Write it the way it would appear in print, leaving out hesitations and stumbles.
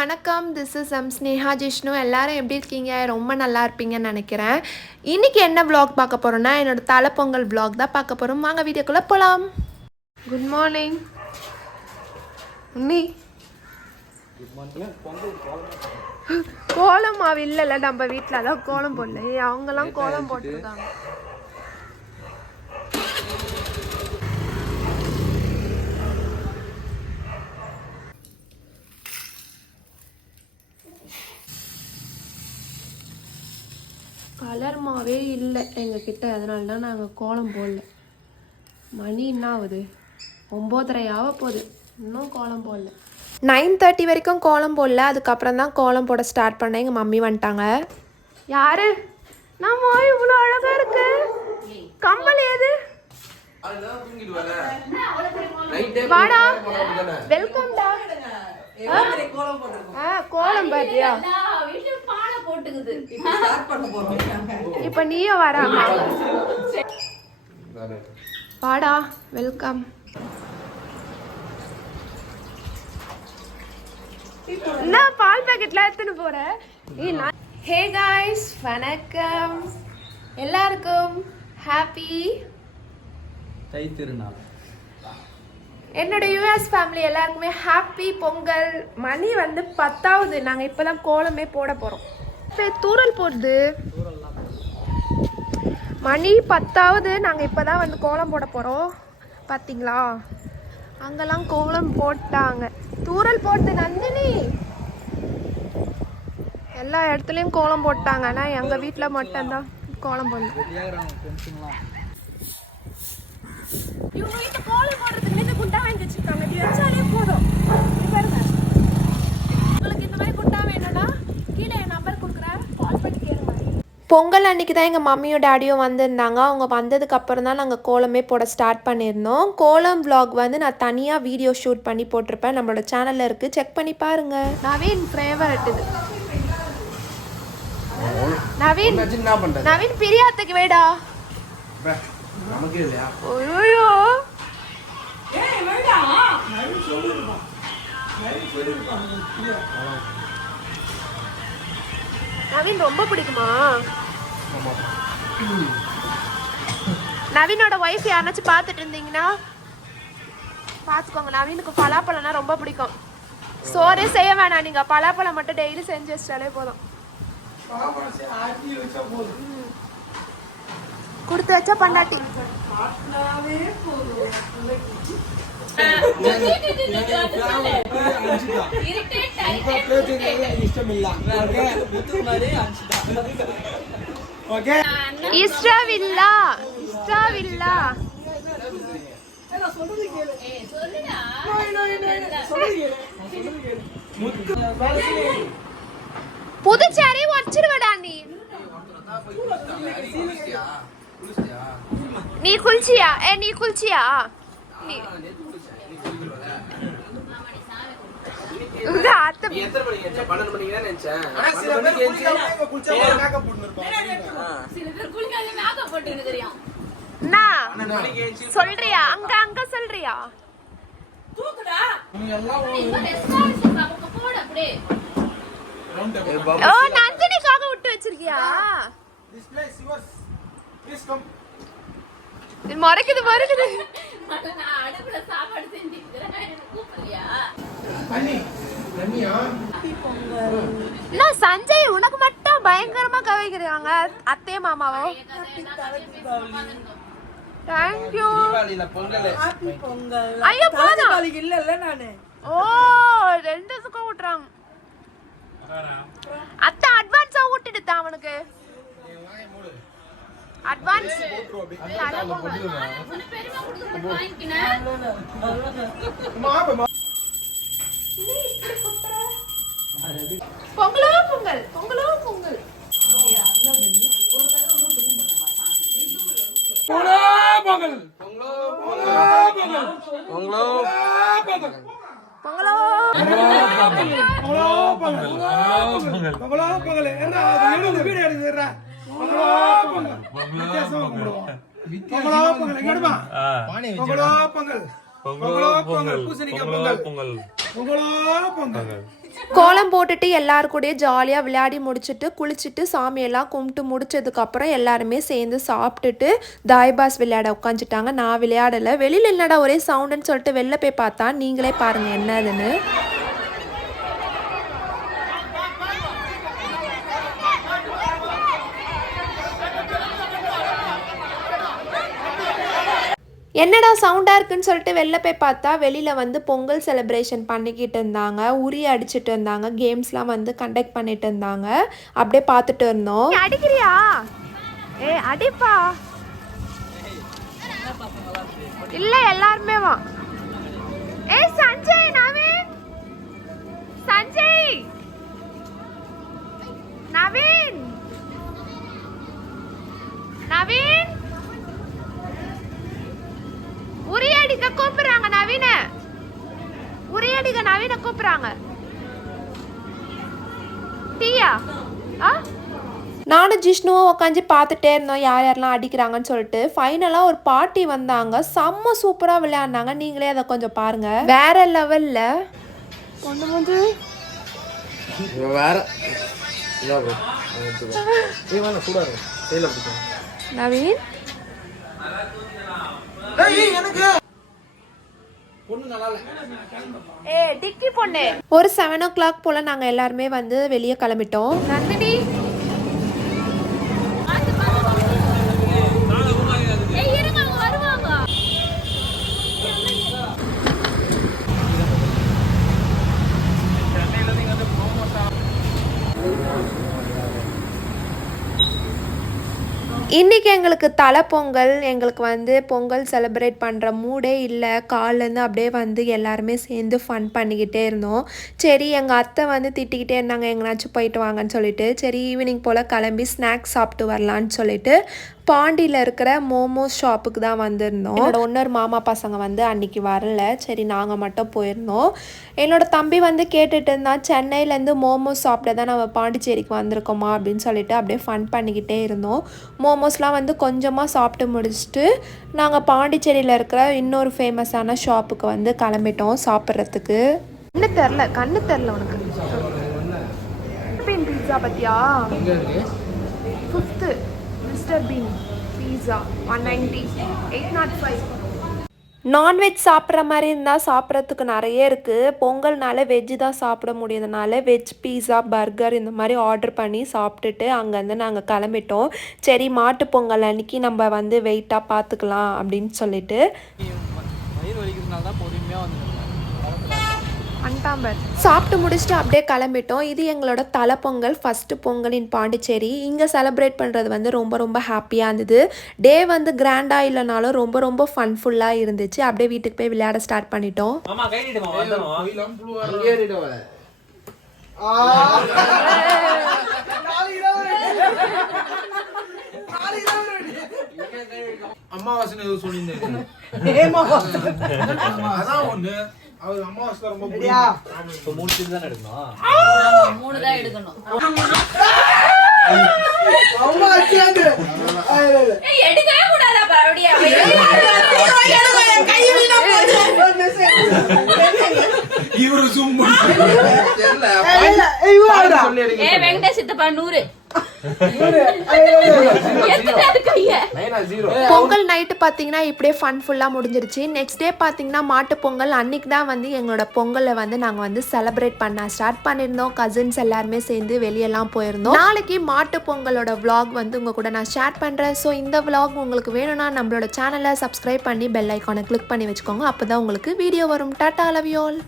வணக்கம், this is Sneha Jishnu. எல்லாரும் எப்படி இருக்கீங்க? ரொம்ப நல்லா இருப்பீங்கன்னு நினைக்கிறேன். இன்றைக்கி என்ன vlog பார்க்க போகிறோன்னா, என்னோடய தலைப்பொங்கல் vlog தான் பார்க்க போகிறோம். வாங்க வீடியோக்குள்ளே போகலாம். குட் மார்னிங் உன்னி. கோலம் மாவு இல்லைல்ல நம்ம வீட்டில், அதான் கோலம் போடல. அவங்கெல்லாம் கோலம் போட்டுருக்காங்க. கலர் மாவே இல்லை எங்ககிட்ட, அதனால தான் நாங்கள் கோலம் போடல. மணி என்ன ஆகுது? 9:30 ஆக போகுது, இன்னும் கோலம் போடல. 9:30 வரைக்கும் கோலம் போடல. அதுக்கப்புறம் தான் கோலம் போட ஸ்டார்ட் பண்ணேன். எங்கள் மம்மி வந்துட்டாங்க. யாரு? நம்ம இவ்வளோ அழகா இருக்கு. கம்பல் ஏது? வாடா, வெல்கம் டா. கோலம் பாத்தியா? இப்ப நீயும் வராமா? வாடா, வெல்கம். என்ன பால் பாக்கெட்ல எடுத்துன்னு போற? ஹே காய்ஸ், வணக்கம் எல்லாருக்கும். ஹாப்பி தை திருநாள். என்னோட யூஎஸ் ஃபேமிலி எல்லாருக்குமே ஹாப்பி பொங்கல். மணி வந்து 10ஆகுது. நாங்கள் இப்போ தான் கோலமே போட போகிறோம். தூரல் போடுது. மணி 10ஆகுது. நாங்கள் இப்போ தான் வந்து கோலம் போட போகிறோம். பார்த்தீங்களா, அங்கெல்லாம் கோலம் போட்டாங்க. தூரல் போடுது நந்தினி. எல்லா இடத்துலையும் கோலம் போட்டாங்க. ஆனால் எங்கள் வீட்டில் மட்டும்தான் கோலம் போடல. இவங்க வீட்டு கோலம் போடுறதுக்கு இந்த குண்டா வாங்கி வச்சிருக்காங்க. இது வச்சாலே போதும். உங்களுக்கு இந்த மாதிரி குண்டா வேணும்னா கீழே என் நம்பர் கொடுக்குறேன், கால் பண்ணி கேளுங்க. பொங்கல் அன்றைக்கி தான் எங்கள் மம்மியும் டேடியும் வந்திருந்தாங்க. அவங்க வந்ததுக்கு அப்புறம் தான் நாங்கள் கோலமே போட ஸ்டார்ட் பண்ணியிருந்தோம். கோலம் vlog வந்து நான் தனியாக வீடியோ ஷூட் பண்ணி போட்டிருப்பேன். நம்மளோட சேனலில் இருக்குது, செக் பண்ணி பாருங்கள். நவீன் ஃபேவரட் இது. நவீன் பிரியாத்துக்கு வேடா. ஐயோ, நவீன் ரொம்ப பிடிக்குமா? நவீனோட ஒய்ஃப் யாராச்சும் பார்த்துட்டு இருந்தீங்கன்னா பார்த்துக்கோங்க. நவீனுக்கு பலாப்பழம்னா ரொம்ப பிடிக்கும். சோறே செய்ய வேணாம், நீங்க பலாப்பழம் மட்டும் டெய்லி செஞ்சு வச்சிட்டாலே போதும். கொடுத்து வச்சா பண்டாட்டி. இஷ்டவில்லா இஷ்டவில்லா. புதுச்சேரி வச்சிருவடா நீ. நீ குளிச்சியா? நீ குளிச்சியா? சொல்றியா? அங்க அங்க சொல்றியா? ஓ, நந்தினிக்காக விட்டு வச்சிருக்கியா? மறைக்குது மறைக்குது. சஞ்சய், உனக்கு மட்டும் பயங்கரமா கவிக்கிறாங்க அத்தைய மாமாவோ. தேங்க்யூ. ஐயோ போதும். ஓ, 2த்துக்கும் விட்டுறாங்க. அத்தை அட்வான்ஸா விட்டுடுதா அவனுக்கு. அட்வான்ஸ் பொங்கலோ பொங்கல் பொங்கலோ பொங்கல் கோலம் போட்டுட்டு எல்லாரும் கூட ஜாலியாக விளையாடி முடிச்சுட்டு குளிச்சுட்டு சாமியெல்லாம் கும்பிட்டு முடிச்சதுக்கப்புறம் எல்லாருமே சேர்ந்து சாப்பிட்டுட்டு தாய்பாஸ் விளையாட உட்காந்துட்டாங்க. நான் விளையாடலை. வெளியில் என்னடா ஒரே சவுண்டுன்னு சொல்லிட்டு வெளில போய் பார்த்தா நீங்களே பாருங்கள் என்னதுன்னு. என்னடா சவுண்டாக இருக்குன்னு சொல்லிட்டு வெளில போய் பார்த்தா வெளியில் வந்து பொங்கல் செலிப்ரேஷன் பண்ணிக்கிட்டு இருந்தாங்க. உரி அடிச்சுட்டு இருந்தாங்க. கேம்ஸ்லாம் வந்து கண்டக்ட் பண்ணிட்டு இருந்தாங்க. அப்படியே பார்த்துட்டு இருந்தோம். அடிக்கிறியா? ஏ அடிப்பா. இல்லை எல்லாருமே வா. ஏ சஞ்சய் நவீன் சஞ்சய் நவீன் நவீன் உரியடிக்க கூப்பிடுறாங்க நவீன. உரியடிக்க நவீன கூப்பிடுறாங்க. டீயா? நானும் ஜிஷ்ணுவும் உட்காந்து பார்த்துட்டே இருந்தோம் யார் யாரெல்லாம் அடிக்கிறாங்கன்னு சொல்லிட்டு. ஃபைனலாக ஒரு பார்ட்டி வந்தாங்க. செம்ம சூப்பராக விளையாடினாங்க. நீங்களே அதை கொஞ்சம் பாருங்க. வேற லெவலில் ஒன்று வந்து நவீன் ஒரு 7 o'clock போல நாங்க எல்லாருமே வந்து வெளியே கிளம்பிட்டோம். நந்தினி இன்றைக்கி எங்களுக்கு தலை பொங்கல். எங்களுக்கு வந்து பொங்கல் செலிப்ரேட் பண்ணுற மூடே இல்லை. காலிலேருந்து அப்படியே வந்து எல்லாருமே சேர்ந்து ஃபன் பண்ணிக்கிட்டே இருந்தோம். சரி எங்கள் அத்தை வந்து திட்டிக்கிட்டே இருந்தாங்க எங்கேனாச்சும் போயிட்டு வாங்கன்னு சொல்லிட்டு. சரி ஈவினிங் போல் கிளம்பி ஸ்நாக்ஸ் சாப்பிட்டு வரலான்னு சொல்லிட்டு பாண்டியில் இருக்கிற மோமோஸ் ஷாப்புக்கு தான் வந்திருந்தோம். என்னோட இன்னொரு மாமா பசங்க வந்து அன்றைக்கி வரல. சரி நாங்கள் மட்டும் போயிருந்தோம். என்னோட தம்பி வந்து கேட்டுட்டு இருந்தான் சென்னையிலேருந்து மோமோஸ் சாப்பிட தான் நம்ம பாண்டிச்சேரிக்கு வந்திருக்கோமா அப்படின்னு சொல்லிட்டு அப்படியே ஃபன் பண்ணிக்கிட்டே இருந்தோம். மோமோஸ்லாம் வந்து கொஞ்சமாக சாப்பிட்டு முடிச்சுட்டு நாங்கள் பாண்டிச்சேரியில் இருக்கிற இன்னொரு ஃபேமஸான ஷாப்புக்கு வந்து கிளம்பிட்டோம் சாப்பிட்றதுக்கு. கண்ணு தெரில உனக்கு. பீன் பீட்சா பற்றியா? 5th mister been pizza 190 805. Non veg சாப்பிட்ற மாதிரி இருந்தால் சாப்பிட்றதுக்கு நிறைய இருக்குது. பொங்கல்னால வெஜ்ஜு தான் சாப்பிட முடியாதனால வெஜ் பீஸா பர்கர் இந்த மாதிரி ஆர்டர் பண்ணி சாப்பிட்டுட்டு அங்கேருந்து நாங்கள் கிளம்பிட்டோம். சரி மாட்டு பொங்கல் அன்னைக்கு நம்ம வந்து வெயிட்டாக பார்த்துக்கலாம் அப்படின்னு சொல்லிட்டு சாப்பிட்டு முடிச்சுட்டு அப்படியே கிளம்பிட்டோம். இது எங்களோட தலை பொங்கல், ஃபஸ்ட்டு பொங்கல் இன் பாண்டிச்சேரி. இங்கே செலிப்ரேட் பண்ணுறது வந்து ரொம்ப ரொம்ப ஹாப்பியாக இருந்தது. டே வந்து கிராண்டாக இல்லைனாலும் ரொம்ப ரொம்ப ஃபன்ஃபுல்லாக இருந்துச்சு. அப்படியே வீட்டுக்கு போய் விளையாட ஸ்டார்ட் பண்ணிட்டோம். அம்மாவாசனை ஏதோ சொல்லியிருந்தேன். அதான் ஒண்ணு அவர் அம்மாவாசை ரொம்ப பிடிக்கும். 3 சீட் தான் எடுக்கணும். 3 தான் எடுக்கணும். அம்மா அடிச்சாங்க. ஏய் எடுக்கவே கூடாதா அப்படியே. கை வீணா போச்சு. இவரு சும்மா தெரியல. ஏய் வெங்கடேஷ் சித்தப்பா 100. பொங்கல் நைட்டு பார்த்தீங்கன்னா இப்படியே ஃபன்ஃபுல்லாக முடிஞ்சிருச்சு. நெக்ஸ்ட் டே பார்த்தீங்கன்னா மாட்டு பொங்கல். அன்னைக்கு தான் வந்து எங்களோட பொங்கலை வந்து நாங்கள் வந்து செலிப்ரேட் பண்ண ஸ்டார்ட் பண்ணியிருந்தோம். கசின்ஸ் எல்லாருமே சேர்ந்து வெளியெல்லாம் போயிருந்தோம். நாளைக்கு மாட்டு பொங்கலோட vlog வந்து உங்கள் கூட நான் ஷேர் பண்ணுறேன். ஸோ இந்த vlog உங்களுக்கு வேணும்னா நம்மளோட சேனலை சப்ஸ்கிரைப் பண்ணி பெல் ஐக்கானை கிளிக் பண்ணி வச்சுக்கோங்க. அப்போ தான் உங்களுக்கு வீடியோ வரும். Tata, love you all.